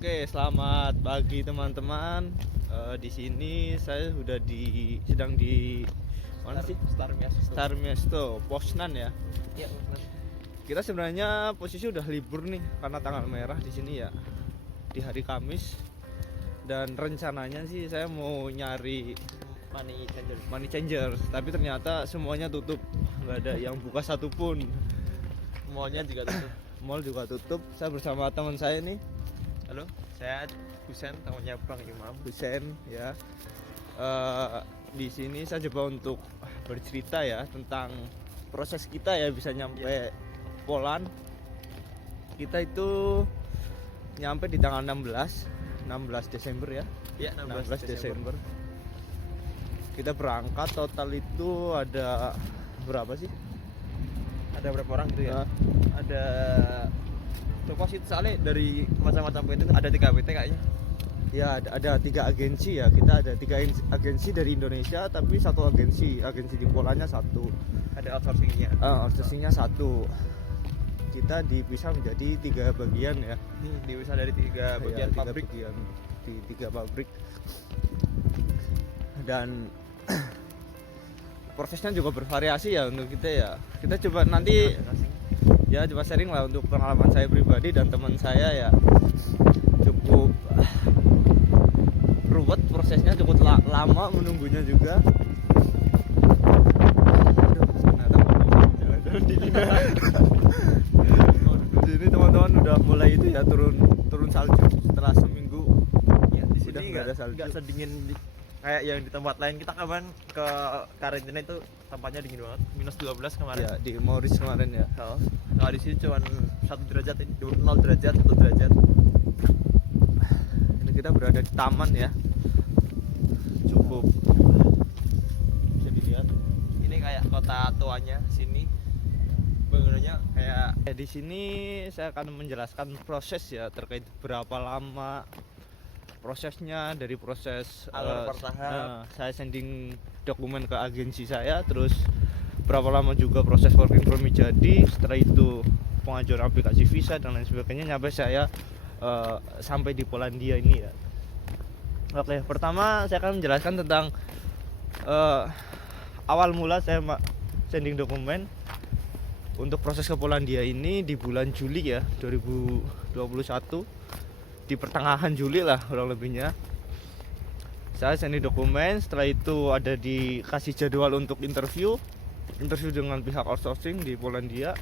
Oke, selamat pagi teman-teman. Di sini saya sedang di mana sih? Star Miesto, Poznan ya. Iya, Poznan. Kita sebenarnya posisi udah libur nih karena tanggal merah di sini ya. Di hari Kamis. Dan rencananya sih saya mau nyari money changer, tapi ternyata semuanya tutup. Nggak ada yang buka satupun. Mallnya juga tutup. Mall juga tutup. Saya bersama teman saya nih. Halo, saya Husen, temannya Bang Imam. Husen ya. Di sini saya coba untuk bercerita ya tentang proses kita ya bisa nyampe Poland. Kita itu nyampe di tanggal 16 Desember ya. Iya, 16 Desember. Kita berangkat, total itu ada berapa sih? Ada berapa orang gitu ya? Ada coba sih soalnya dari macam-macam PT itu ada 3 PT kayaknya. Ya ada 3 agensi ya. Kita ada 3 agensi dari Indonesia, tapi satu agensi di Polandnya satu. Ada outsourcingnya. Outsourcingnya satu. Kita dipisah menjadi 3 bagian ya. Dipisah dari 3 bagian pabrik. Di 3 pabrik. Dan prosesnya juga bervariasi ya untuk kita ya. Kita coba nanti ya coba sharing lah untuk pengalaman saya pribadi dan teman saya ya. Cukup ruwet prosesnya, cukup lama menunggunya juga. Jadi teman-teman udah mulai itu ya turun salju setelah seminggu. Ya, di sini nggak ada salju. Nggak sedingin kayak yang di tempat lain. Kita kemarin ke karantina itu tempatnya dingin banget, -12 kemarin. Ya, di Morris kemarin ya. Nah, di sini cuma 1 derajat, ini 0 derajat, 1 derajat. Ini kita berada di taman ya. Cukup bisa dilihat. Ini kayak kota tuanya sini. Bangunannya kayak Di sini saya akan menjelaskan proses ya terkait berapa lama prosesnya, dari proses alur per tahap. saya sending dokumen ke agensi saya, terus berapa lama juga proses working permit jadi, setelah itu pengajuan aplikasi visa dan lain sebagainya nyampe saya sampai di Polandia ini ya. Oke, pertama saya akan menjelaskan tentang awal mula saya sending dokumen untuk proses ke Polandia ini di bulan Juli ya 2021. Di pertengahan Juli lah kurang lebihnya saya sending dokumen. Setelah itu ada dikasih jadwal untuk interview dengan pihak outsourcing di Polandia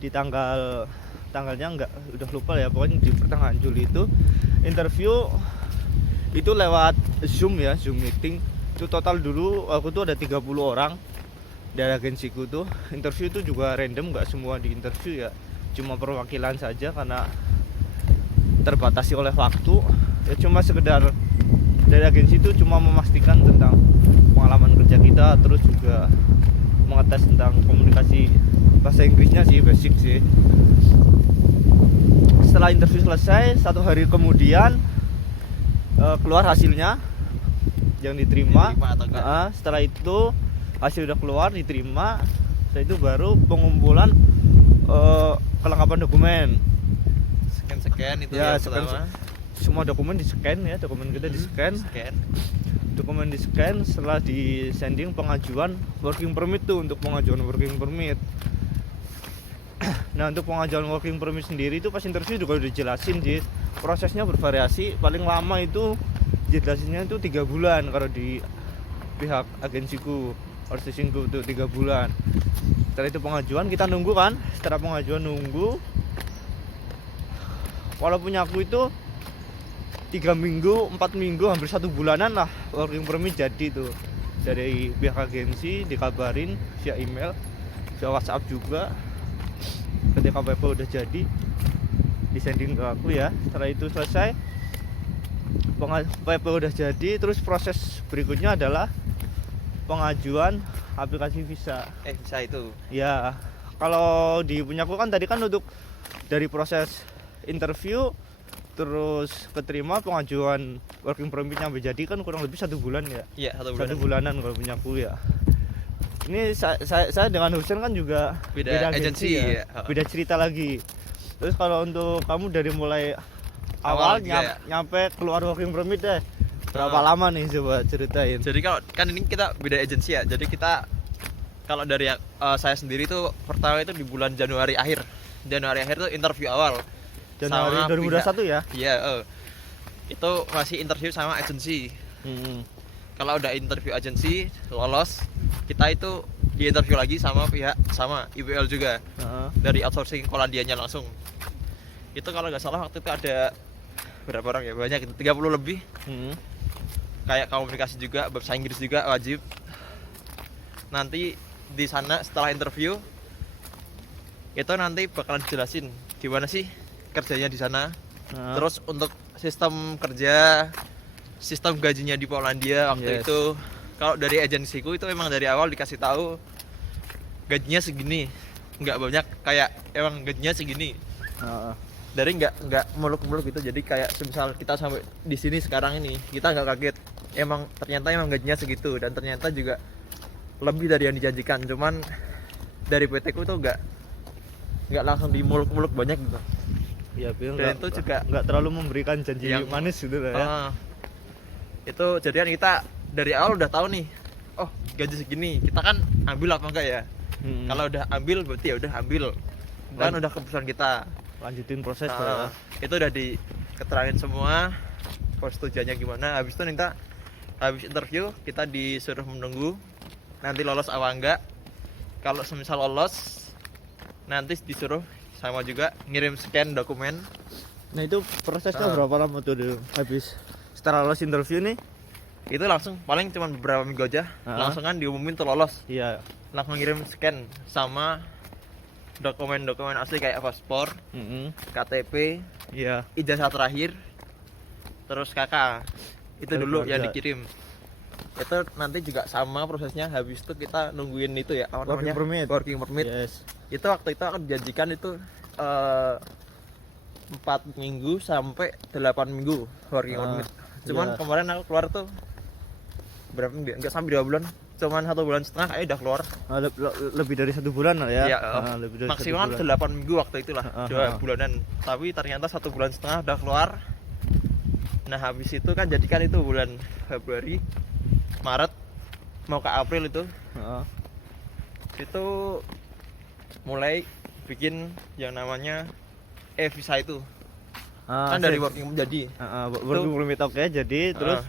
di tanggalnya udah lupa ya, pokoknya di pertengahan Juli itu interview itu lewat Zoom ya, Zoom meeting. Itu total dulu aku tuh ada 30 orang dari agensiku tuh. Interview itu juga random, nggak semua di interview ya, cuma perwakilan saja karena terbatasi oleh waktu ya. Cuma sekedar dari agensi itu cuma memastikan tentang pengalaman kerja kita, terus juga mengetes tentang komunikasi bahasa Inggrisnya sih, basic sih. Setelah interview selesai, 1 hari kemudian keluar hasilnya yang diterima. Setelah itu hasil udah keluar, diterima. Setelah itu baru pengumpulan kelengkapan dokumen. Scan itu ya, pertama. Semua dokumen di scan ya, dokumen kita di scan. Dokumen di scan, setelah di sending pengajuan working permit tuh, untuk pengajuan working permit. Nah, untuk pengajuan working permit sendiri itu pas interview juga udah jelasin sih, prosesnya bervariasi. Paling lama itu jelasinnya itu 3 bulan kalau di pihak agensiku, outsourcingku itu 3 bulan. Setelah itu pengajuan kita nunggu kan. Setelah pengajuan nunggu, walaupun aku itu 3 minggu, 4 minggu, hampir 1 bulanan lah working permit jadi tuh. Dari pihak agensi dikabarin via email, via WhatsApp juga. Ketika PP udah jadi, disending ke aku ya. Setelah itu selesai, PP udah jadi, terus proses berikutnya adalah pengajuan aplikasi visa. Visa itu. Ya, kalau di punyaku kan tadi kan untuk dari proses interview terus keterima, pengajuan working permit sampai jadi kan kurang lebih 1 bulan ya. Iya, 1 bulan. 1 bulanan kalau punyaku ya. Ini saya dengan Husen kan juga beda agensi ya. Beda cerita lagi. Terus kalau untuk kamu dari mulai awal juga ya. nyampe keluar working permit deh. Berapa Ah. lama nih coba ceritain? Jadi kalau kan ini kita beda agensi ya. Jadi kita kalau dari saya sendiri tuh pertama itu di bulan Januari akhir. Januari akhir tuh interview awal. Januari Sama 2021 ya? Iya, itu masih interview sama agensi. Kalau udah interview agensi lolos, kita itu di interview lagi sama pihak sama IWL juga Heeh. dari outsourcing Polandianya langsung. Itu kalau nggak salah waktu itu ada berapa orang ya, banyak itu 30 lebih. Kayak komunikasi juga, bahasa Inggris juga wajib. Nanti di sana setelah interview itu nanti bakalan dijelasin gimana sih kerjanya di sana. Heeh. Terus untuk sistem kerja, sistem gajinya di Polandia waktu Yes. itu, kalau dari agensiku itu emang dari awal dikasih tahu gajinya segini, nggak banyak, kayak emang gajinya segini. Heeh. Dari nggak muluk-muluk gitu, jadi kayak semisal kita sampai di sini sekarang ini kita nggak kaget, emang ternyata emang gajinya segitu dan ternyata juga lebih dari yang dijanjikan. Cuman dari PT ku tuh nggak langsung dimuluk-muluk banyak gitu. Ya, biar Dan itu juga nggak terlalu memberikan janji yang- manis gitu lah ya. Itu jadian kita dari awal udah tahu nih, oh gaji segini, kita kan ambil apa enggak ya. Kalau udah ambil berarti ya udah ambil dan Lan- udah keputusan kita. lanjutin proses Ah, lah ya. itu udah diketerangin semua persetujuannya gimana. Habis itu habis interview kita disuruh menunggu nanti lolos apa enggak. Kalau semisal lolos nanti disuruh sama juga ngirim scan dokumen. Nah, itu prosesnya Ah. berapa lama tuh habis setelah lolos interview nih? Itu langsung paling cuma beberapa minggu aja, Ah. langsung kan diumumin tuh lolos. Iya. Langsung ngirim scan sama dokumen-dokumen asli kayak paspor, KTP, Iya. ijazah terakhir, terus KK. Itu dulu yang Keluarga. dikirim. Itu nanti juga sama prosesnya. Habis itu kita nungguin itu ya, apa Working namanya? permit. Working permit. Yes. Itu waktu itu akan dijanjikan itu 4 minggu sampai 8 minggu working Ah, permit. Cuman iya. kemarin aku keluar tuh berapa minggu? Enggak sampai 2 bulan. Cuman 1 bulan setengah kayaknya udah keluar. Lebih dari 1 bulan lah ya. Iya, Lebih dari 1 maksimal bulan. 8 minggu waktu itulah, Ah, 2 ah. bulanan. Tapi ternyata 1 bulan setengah udah keluar. Nah habis itu kan jadikan itu bulan Februari, Maret, mau ke April itu Heeh. mulai bikin yang namanya visa itu. Ah, Kan dari sip. working jadi. Working permit oke, jadi terus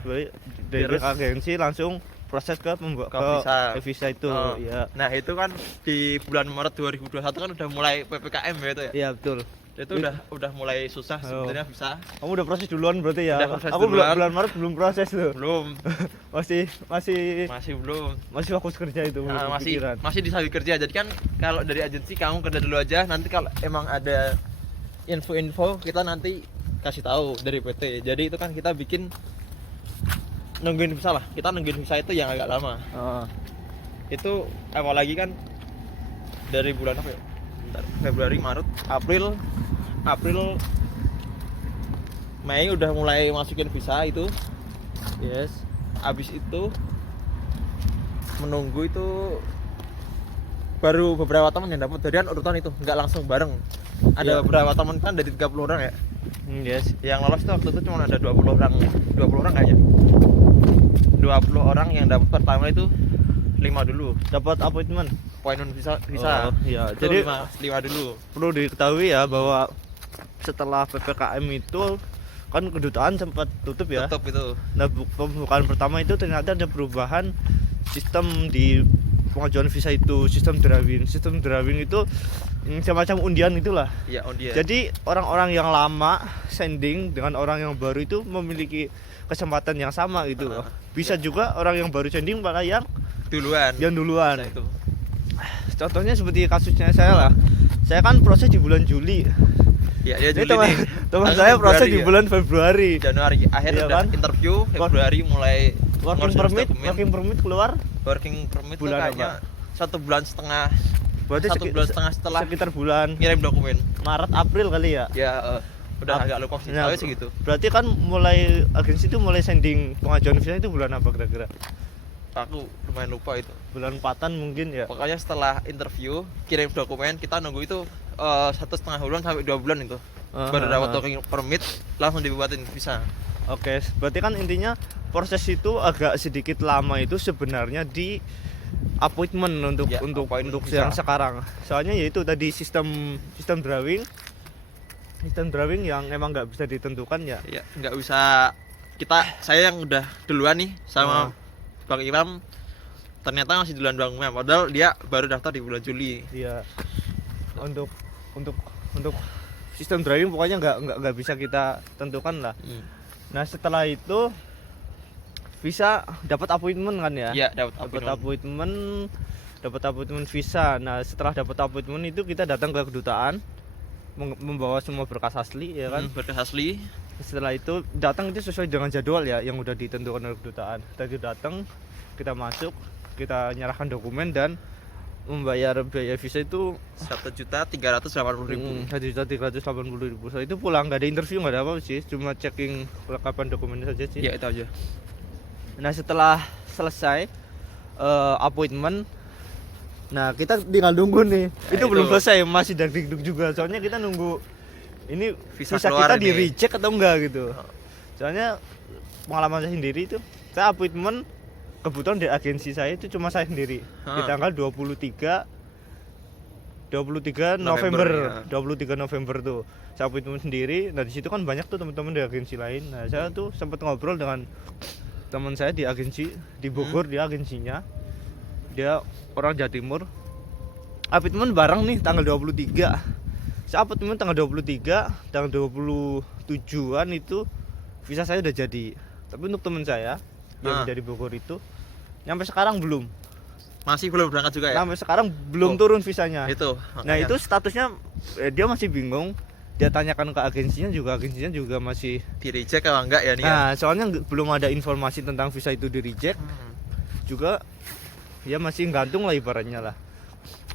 dari Terus- agensi langsung proses ke Ke visa. visa itu. Oh. Iya. Nah itu kan di bulan Maret 2021 kan udah mulai PPKM ya itu ya. Iya, betul. Itu udah mulai susah sebenarnya visa. Kamu udah proses duluan berarti ya? Udah proses Aku duluan. bulan Maret belum proses tuh. Belum, masih belum. fokus kerja itu. Nah, kepikiran. masih disambil kerja. Jadi kan kalau dari agensi kamu kerja dulu aja, nanti kalau emang ada info-info kita nanti kasih tahu dari PT. Jadi itu kan kita bikin nungguin visa lah. Kita nungguin visa itu yang agak lama. Heeh. Itu apalagi kan dari bulan apa ya? Bentar, Februari, Maret, April, Mei udah mulai masukin visa itu. Yes. Habis itu menunggu itu baru beberapa teman yang dapat. Jadi kan urutan itu nggak langsung bareng. Ada Iya. beberapa teman kan dari 30 orang ya. Yes. Yang lolos tuh waktu itu cuma ada 20 orang kayaknya. 20 orang yang dapat pertama itu 5 dulu. Dapat appointment. Poin visa. Oh, iya. Itu Jadi 5 dulu. perlu diketahui ya bahwa setelah PPKM itu kan kedutaan sempat tutup ya. Tutup itu. Nah, pembukaan pertama itu ternyata ada perubahan sistem di pengajuan visa itu, sistem drawing. Sistem drawing itu semacam undian itulah. Iya, on dia. Jadi orang-orang yang lama sending dengan orang yang baru itu memiliki kesempatan yang sama gitu loh. Bisa juga orang yang baru sending malah yang duluan. duluan. Nah, itu. Contohnya seperti kasusnya saya lah. Saya kan proses di bulan Juli. Iya, dia Ini Juli nih. teman Aku saya proses Februari di ya. bulan Februari. Januari akhir Iya udah kan? interview, Februari mulai Working ngurus permit, dokumen. working permit keluar Working permit tuh Bulan kayaknya 1 bulan setengah. berarti 1 bulan setengah setelah sekitar bulan ngirim dokumen. Maret April kali ya. Ya udah Ap- agak lupa sih, Nah, tapi segitu. Berarti kan mulai agensi itu mulai sending pengajuan visa itu bulan apa kira-kira? Aku lumayan lupa itu. Bulan 4-an mungkin ya. Pokoknya setelah interview, kirim dokumen, kita nunggu itu 1,5 bulan sampai 2 bulan itu. Baru dapat working permit langsung dibuatin visa. Oke, berarti kan intinya proses itu agak sedikit lama itu sebenarnya di appointment untuk Ya, untuk appointment untuk visa. yang sekarang. Soalnya yaitu tadi sistem drawing yang emang nggak bisa ditentukan ya. Ya, nggak bisa saya yang udah duluan nih sama Bang Imam ternyata masih duluan Bang Imam padahal dia baru daftar di bulan Juli. Iya. Untuk sistem drawing pokoknya nggak bisa kita tentukan lah. Nah, setelah itu visa dapat appointment kan ya? Iya, dapat appointment visa. Nah, setelah dapat appointment itu kita datang ke kedutaan membawa semua berkas asli ya kan. Berkas asli. Setelah itu datang itu sesuai dengan jadwal ya yang udah ditentukan oleh kedutaan. Tadi datang, kita masuk, kita nyerahkan dokumen dan membayar biaya visa itu 1.380.000. 1.380.000. Setelah itu pulang, nggak ada interview, nggak ada apa sih, cuma checking kelengkapan dokumennya saja sih. Ya, itu aja. Nah, setelah selesai appointment, nah kita tinggal nunggu nih. Itu belum selesai, masih deg-deg juga. Soalnya kita nunggu ini visa kita di reject atau enggak gitu. Soalnya pengalaman saya sendiri itu, saya appointment kebetulan di agensi saya itu cuma saya sendiri di tanggal 23 November ya. 23 November tuh saya appointment sendiri. Nah, di situ kan banyak tuh teman-teman di agensi lain. Nah, saya tuh sempat ngobrol dengan teman saya di agensi di Bogor, dia agensinya, dia orang Jawa Timur. Appointment bareng nih tanggal 23. Saya appointment tanggal 23, tanggal 27-an itu visa saya udah jadi. Tapi untuk teman saya yang dari Bogor itu sampai sekarang belum. Masih belum berangkat juga ya? Sampai sekarang belum turun visanya. Itu. Nah, itu statusnya dia masih bingung. Dia tanyakan ke agensinya juga masih di reject apa enggak ya nih? Nah, soalnya belum ada informasi tentang visa itu di reject. Juga ya masih gantung lah ibaratnya lah.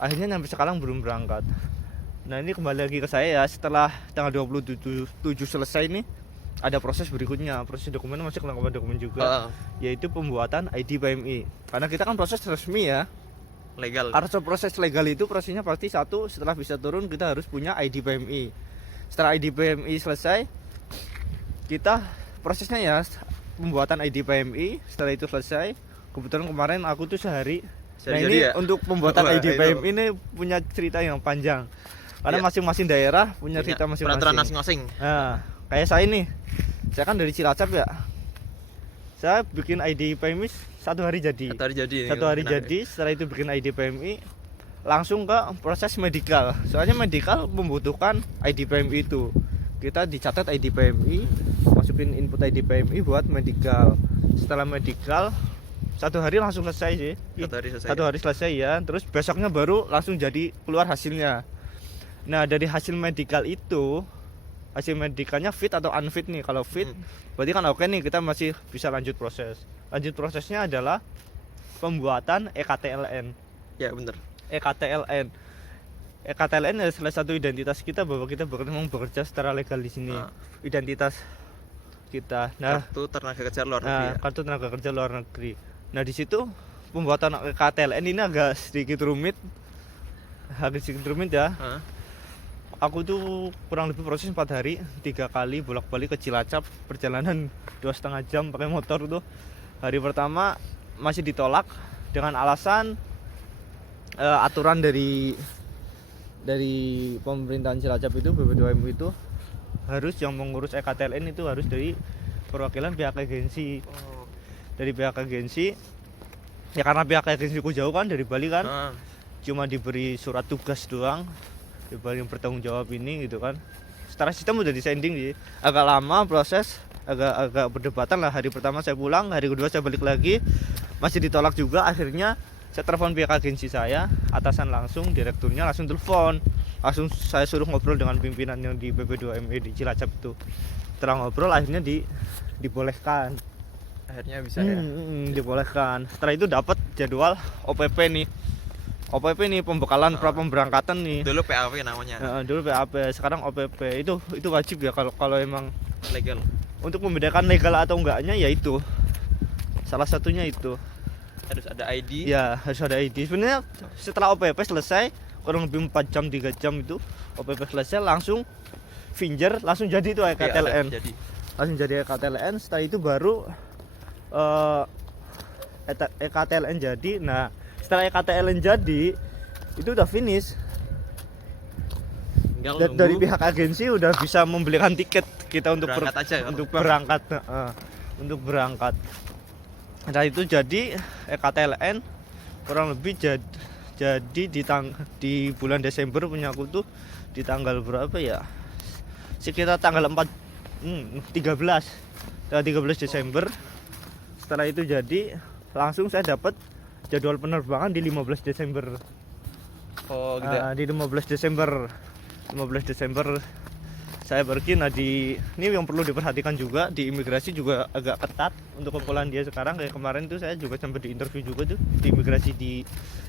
Akhirnya sampai sekarang belum berangkat. Nah, ini kembali lagi ke saya ya, setelah tanggal 27 selesai nih ada proses berikutnya, proses dokumen masih kelengkapan dokumen juga, yaitu pembuatan ID PMI. Karena kita kan proses resmi ya, legal. Harus proses legal itu prosesnya pasti satu, setelah bisa turun kita harus punya ID PMI. Setelah ID PMI selesai, kita prosesnya ya pembuatan ID PMI. Setelah itu selesai, kebetulan kemarin aku tuh sehari. Nah, ini ya? Untuk pembuatan ID PMI ini punya cerita yang panjang. Karena masing-masing daerah punya cerita masing-masing. Peraturan masing-masing. Nah, kayak saya nih, saya kan dari Cilacap ya. Saya bikin ID PMI 1 hari jadi. 1 hari jadi. Setelah itu bikin ID PMI, langsung ke proses medikal. Soalnya medikal membutuhkan ID PMI itu. Kita dicatat ID PMI, masukin input ID PMI buat medikal. Setelah medikal 1 hari langsung selesai sih. 1 hari selesai ya. Terus besoknya baru langsung jadi keluar hasilnya. Nah, dari hasil medikal itu, hasil medikalnya fit atau unfit nih. Kalau fit, berarti kan oke nih, kita masih bisa lanjut proses. Lanjut prosesnya adalah pembuatan EKTLN. Ya, benar. EKTLN adalah salah satu identitas kita bahwa kita memang bekerja secara legal di sini. Identitas kita. Nah, kartu tenaga kerja luar negeri. Nah, kartu tenaga kerja luar negeri. Nah, di situ pembuatan EKTLN ini agak sedikit rumit ya. Aku tuh kurang lebih proses 4 hari, 3 kali bolak-balik ke Cilacap, perjalanan 2,5 jam pakai motor tuh. Hari pertama masih ditolak dengan alasan aturan dari pemerintahan Cilacap itu, BPDUM itu harus yang mengurus EKTLN itu harus dari perwakilan pihak agensi. Dari pihak agensi ya, karena pihak agensiku jauh kan dari Bali kan. Cuma diberi surat tugas doang, diberi yang bertanggung jawab ini gitu kan. Secara sistem udah disending sih, agak lama proses, agak berdebatan lah. Hari pertama saya pulang, hari kedua saya balik lagi, masih ditolak juga. Akhirnya saya telepon pihak agensi saya, atasan langsung, direkturnya langsung telepon, langsung saya suruh ngobrol dengan pimpinan yang di BP2ME di Cilacap itu. Setelah ngobrol akhirnya dibolehkan. Akhirnya bisa ya. Dibolehkan. Setelah itu dapat jadwal OPP nih. OPP nih, pembekalan pra pemberangkatan nih. Dulu PAP namanya. Dulu PAP, sekarang OPP. Itu wajib ya kalau emang legal. Untuk membedakan legal atau enggaknya ya itu. Salah satunya itu. Harus ada ID. Ya, harus ada ID. Sebenarnya setelah OPP selesai, kurang lebih 4 jam 3 jam itu OPP selesai, langsung Finger langsung jadi itu EKTLN. Jadi Langsung jadi EKTLN. Setelah itu baru EKTLN jadi. Nah setelah EKTLN jadi itu udah finish. Dari pihak agensi udah bisa membelikan tiket kita untuk berangkat aja, untuk berangkat, untuk berangkat. Nah itu jadi EKTLN kurang lebih jadi di bulan Desember punya aku tuh di tanggal berapa ya, sekitar tanggal 13 Desember. Setelah itu jadi langsung saya dapat jadwal penerbangan di 15 Desember. Oh gitu ya? Di 15 Desember saya pergi. Nah ini yang perlu diperhatikan juga, di imigrasi juga agak ketat untuk ke Polandia sekarang. Kayak kemarin tuh saya juga sempat di interview juga tuh di imigrasi di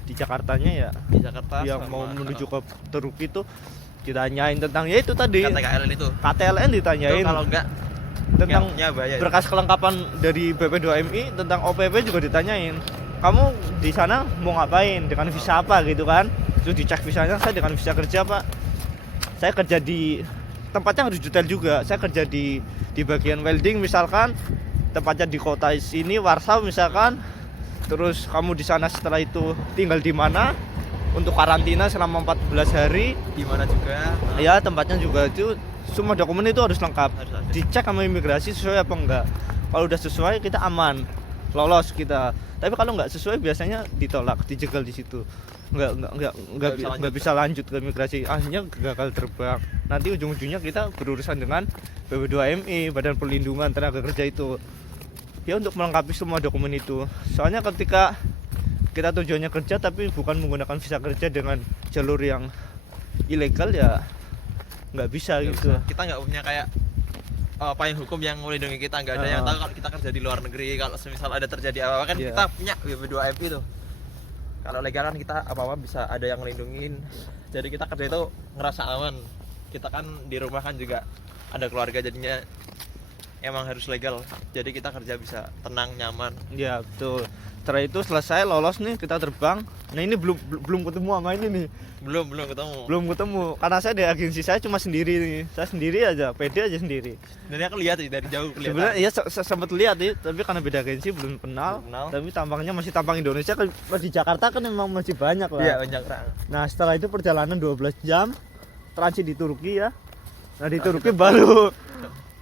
Jakartanya ya, Di Jakarta yang sama- mau menuju ke Turki tuh ditanyain tentang ya itu tadi KTLN itu. KTLN, ditanyain Itu kalau enggak tentang punya bahaya. berkas kelengkapan dari BP2MI, tentang OPP juga ditanyain. Kamu di sana mau ngapain, dengan visa apa gitu kan? Terus dicek visanya, saya dengan visa kerja Pak. Saya kerja di tempatnya harus detail juga. Saya kerja di bagian welding misalkan, tempatnya di kota sini Warsaw misalkan. Terus kamu di sana setelah itu tinggal di mana? Untuk karantina selama 14 hari. Di mana juga. Ya tempatnya juga itu semua dokumen itu harus lengkap. Harus ada. Dicek sama imigrasi sesuai apa enggak. Kalau udah sesuai kita aman, lolos kita. Tapi kalau nggak sesuai biasanya ditolak, dijegal di situ. Nggak bisa lanjut ke imigrasi. Akhirnya gagal terbang. Nanti ujung-ujungnya kita berurusan dengan BP2MI, Badan Perlindungan Tenaga Kerja itu. Ya untuk melengkapi semua dokumen itu. Soalnya ketika kita tujuannya kerja tapi bukan menggunakan visa kerja dengan jalur yang ilegal ya nggak bisa gitu. Kita nggak punya kayak payung hukum yang melindungi kita, nggak ada yang tahu kalau kita kerja di luar negeri. Kalau semisal ada terjadi apa-apa kan Iya. kita punya BP2MI tuh. Kalau legal kan kita apa-apa bisa ada yang melindungin. Jadi kita kerja itu ngerasa aman. Kita kan di rumah kan juga ada keluarga, jadinya emang harus legal. Jadi kita kerja bisa tenang, nyaman. Ya betul. Setelah itu selesai lolos nih kita terbang. Nah ini belum ketemu sama ini nih. Belum ketemu. Karena saya di agensi saya cuma sendiri nih. Saya sendiri aja, pede aja sendiri. Dari aku lihat sih dari jauh kelihatan. Sebenarnya iya sempat lihat nih, tapi karena beda agensi belum kenal. Belum kenal. Tapi tampangnya masih tampang Indonesia kan. Di Jakarta kan memang masih banyak lah. Iya, banyak orang. Nah setelah itu perjalanan 12 jam transit di Turki ya. Nah di Turki baru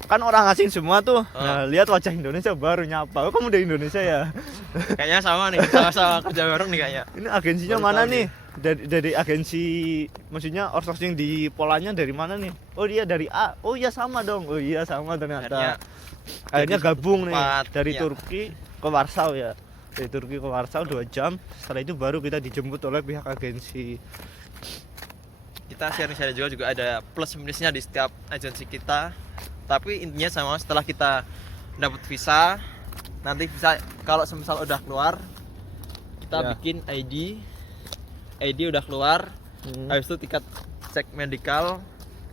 kan orang asing semua tuh. Nah lihat wajah Indonesia baru nyapa. Oh kamu dari Indonesia ya? Kayaknya sama nih, sama-sama kerja bareng nih kayaknya. Ini agensinya Baru mana tahu nih? Dari agensi, maksudnya outsourcing di Polanya dari mana nih? Oh dia dari A. Oh iya sama dong. Oh iya sama ternyata. Akhirnya gabung nih tempat, dari iya. Turki ke Warsaw ya. Dari Turki ke Warsaw 2 jam. Setelah itu baru kita dijemput oleh pihak agensi. Kita sharing-sharing juga ada plus minusnya di setiap agensi kita. Tapi intinya sama, setelah kita dapat visa, nanti visa kalau semisal udah keluar, kita Ya. bikin ID udah keluar, habis itu tiket cek medical,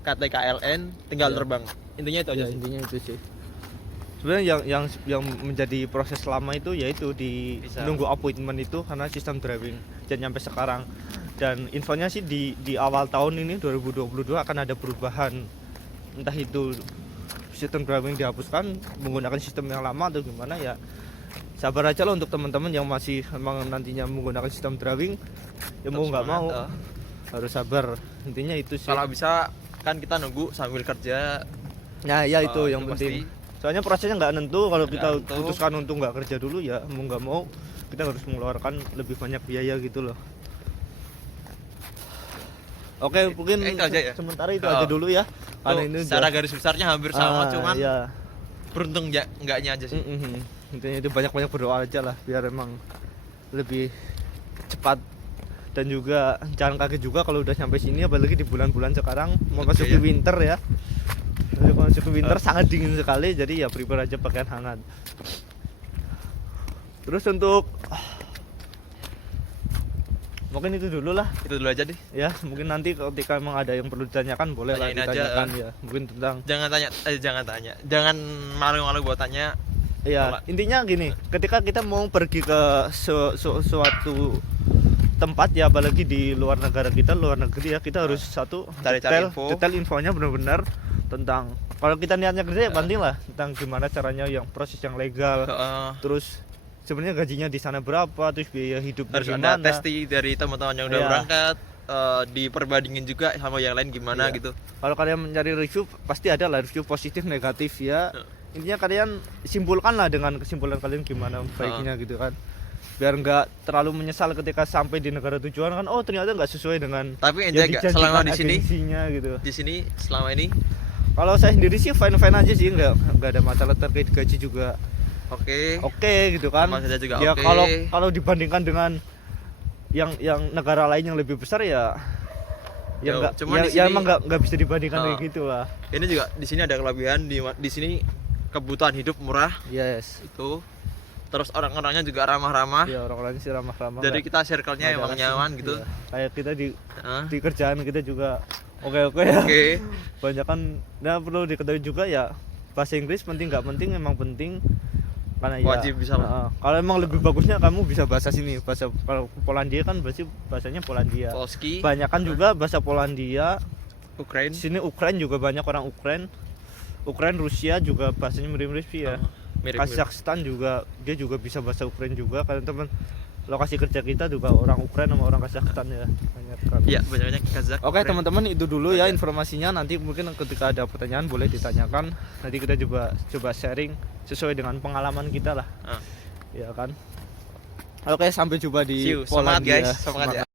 KTKLN, tinggal Ya. terbang. Intinya itu aja Ya, sih. intinya itu sih. Sebenarnya yang menjadi proses lama itu yaitu di Visa. nunggu appointment itu karena sistem driving dan sampai sekarang. Dan infonya sih di awal tahun ini 2022 akan ada perubahan, entah itu sistem driving dihapuskan menggunakan sistem yang lama atau gimana ya. Sabar aja lah untuk teman-teman yang masih memang nantinya menggunakan sistem driving, ya mau nggak mau Semangat, harus sabar. Intinya itu sih. Kalau bisa kan kita nunggu sambil kerja. Nah ya itu yang itu penting. pasti. Soalnya prosesnya nggak nentu. Kalau kita Nggak nentu. putuskan untuk nggak kerja dulu ya mau nggak mau kita harus mengeluarkan lebih banyak biaya gitu loh. Oke mungkin itu aja ya? sementara itu Oh. aja dulu ya. Karena Tuh, ini secara garis besarnya hampir sama, cuman ya. beruntung enggaknya aja sih. Intinya itu banyak-banyak berdoa aja lah biar emang lebih cepat. Dan juga jangan kaget juga kalau udah sampai sini, apalagi di bulan-bulan sekarang mau masuk ke Iya. winter ya. Mau masuk ke winter sangat dingin sekali, jadi ya prepare aja pakaian hangat. Terus untuk mungkin itu dulu lah Itu dulu aja deh. ya. Mungkin nanti ketika emang ada yang perlu ditanyakan boleh lah Tanyain aja, ditanyakan ya. Mungkin tentang Jangan malu-malu buat tanya. ya Kalau- intinya gini, ketika kita mau pergi ke suatu tempat ya, apalagi di luar negara kita, luar negeri ya, kita harus satu Cari-cari info. detail infonya benar-benar tentang, kalau kita niatnya kerja ya penting lah tentang gimana caranya, yang proses yang legal, terus sebenarnya gajinya di sana berapa, terus biaya hidup Harus dari ada mana. testi dari teman-teman yang udah Iya. berangkat, diperbandingin juga sama yang lain gimana Iya. gitu. Kalau kalian mencari review pasti ada lah review positif negatif ya. Intinya kalian simpulkan lah dengan kesimpulan kalian gimana baiknya gitu kan. Biar nggak terlalu menyesal ketika sampai di negara tujuan kan, oh ternyata nggak sesuai dengan Tapi yang enjoy gak dijanjikan selama di sini? agensinya gitu. Di sini selama ini Kalau saya sendiri sih fine aja sih, nggak ada masalah terkait gaji juga. Oke gitu kan. Sama saja juga Ya oke. kalau dibandingkan dengan yang negara lain yang lebih besar ya Yo, nggak, cuman di ya sini- emang nggak bisa dibandingkan Nah. kayak gitu lah. ini juga di sini ada kelebihan di sini kebutuhan hidup murah Yes. itu. Terus orang-orangnya juga ramah-ramah. Ya orang-orang sih ramah-ramah. Dari nggak- kita circle-nya nggak ada emang rasa. nyaman gitu. Iya. Kayak kita Heeh. di kerjaan kita juga oke ya. Oke. Banyak kan, nah perlu diketahui juga ya, bahasa Inggris penting nggak penting, emang penting karena ya Wajib bisa lah. kalau emang lebih bagusnya kamu bisa bahasa sini, bahasa, kalau Polandia kan berarti bahasanya Polandia. Polski, Banyak kan juga bahasa Polandia. Ukraine. Di sini Ukraina juga banyak orang Ukraina. Rusia juga bahasanya mirip-mirip sih ya. Mirip-mirip. Kazakhstan juga dia juga bisa bahasa Ukraina juga, karena teman lokasi kerja kita juga orang Ukraina sama orang Kazakhstan ya, banyak kan. Iya, banyak-banyak Kazakh. Oke Ukraine. teman-teman, itu dulu ya informasinya. Nanti mungkin ketika ada pertanyaan boleh ditanyakan. Nanti kita coba sharing sesuai dengan pengalaman kita lah. Ah. Ya kan. Oke, sampai jumpa See di you. Semangat Polandia. guys, semangat ya.